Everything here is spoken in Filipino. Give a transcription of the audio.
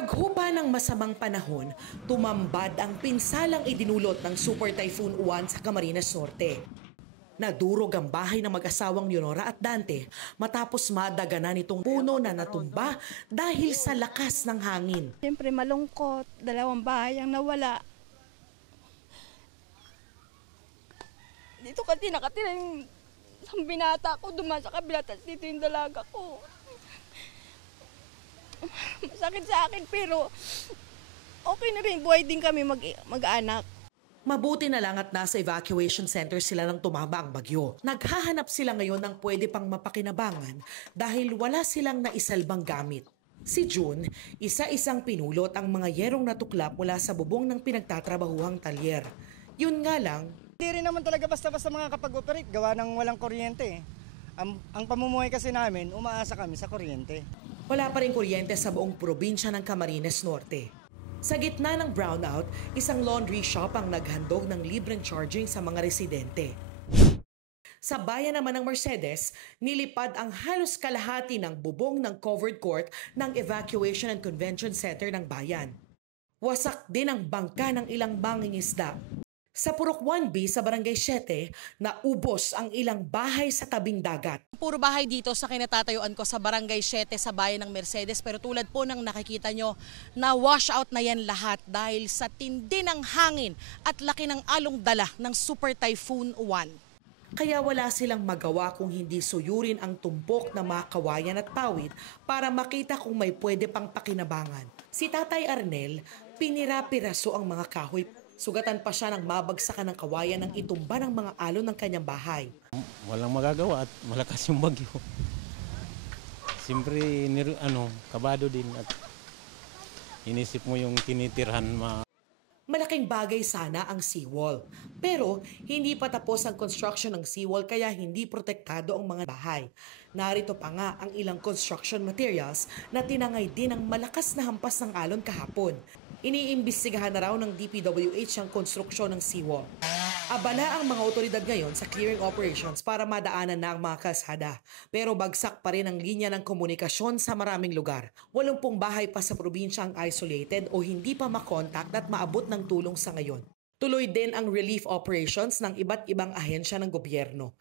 Paghupa ng masamang panahon, tumambad ang pinsalang idinulot ng Super Typhoon Uwan sa Camarines Norte. Nadurog ang bahay ng mag-asawang Leonora at Dante matapos madaganan nitong puno na natumba dahil sa lakas ng hangin. Siyempre malungkot, dalawang bahay ang nawala. Dito kasi nakatira yung binata ko, dumaan sa kabila, tapos dito yung dalaga ko. Masakit sa akin pero okay na rin, buhay din kami mag-anak. Mabuti na lang at nasa evacuation center sila nang tumama ang bagyo. Naghahanap sila ngayon ng pwede pang mapakinabangan dahil wala silang naisalbang gamit. Si June, isa-isang pinulot ang mga yerong natuklap mula sa bubong ng pinagtatrabahuhang talyer. Yun nga lang, hindi rin naman talaga basta-basta mga kapag-operate, gawa ng walang kuryente. Ang pamumuhay kasi namin, umaasa kami sa kuryente. wala pa rin kuryente sa buong probinsya ng Camarines Norte. Sa gitna ng brownout, isang laundry shop ang naghandog ng libreng charging sa mga residente. Sa bayan naman ng Mercedes, nilipad ang halos kalahati ng bubong ng covered court ng Evacuation and Convention Center ng bayan. Wasak din ang bangka ng ilang mangingisda. Sa Purok 1B sa Barangay 7, naubos ang ilang bahay sa tabing dagat. Puro bahay dito sa kinatatayuan ko sa Barangay 7 sa bayan ng Mercedes, pero tulad po ng nakikita nyo, na wash out na yan lahat dahil sa tindi ng hangin at laki ng along dala ng Super Typhoon Uwan. Kaya wala silang magawa kung hindi suyurin ang tumpok na mga kawayan at pawid para makita kung may pwede pang pakinabangan. Si Tatay Arnel, pinira-piraso ang mga kahoy. Sugatan pa siya ng mabagsakan ng kawayan ng itumba ng mga alon ng kanyang bahay. Walang magagawa at malakas yung bagyo. Siyempre, kabado din at inisip mo yung tinitirhan. Malaking bagay sana ang seawall. Pero hindi pa tapos ang construction ng seawall kaya hindi protektado ang mga bahay. Narito pa nga ang ilang construction materials na tinangay din ng malakas na hampas ng alon kahapon. Iniimbestigahan na raw ng DPWH ang konstruksyon ng seawall. Abala ang mga otoridad ngayon sa clearing operations para madaanan na ang mga kalsada. Pero bagsak pa rin ang linya ng komunikasyon sa maraming lugar. 80 bahay pa sa probinsya ang isolated o hindi pa makontak at maabot ng tulong sa ngayon. Tuloy din ang relief operations ng iba't ibang ahensya ng gobyerno.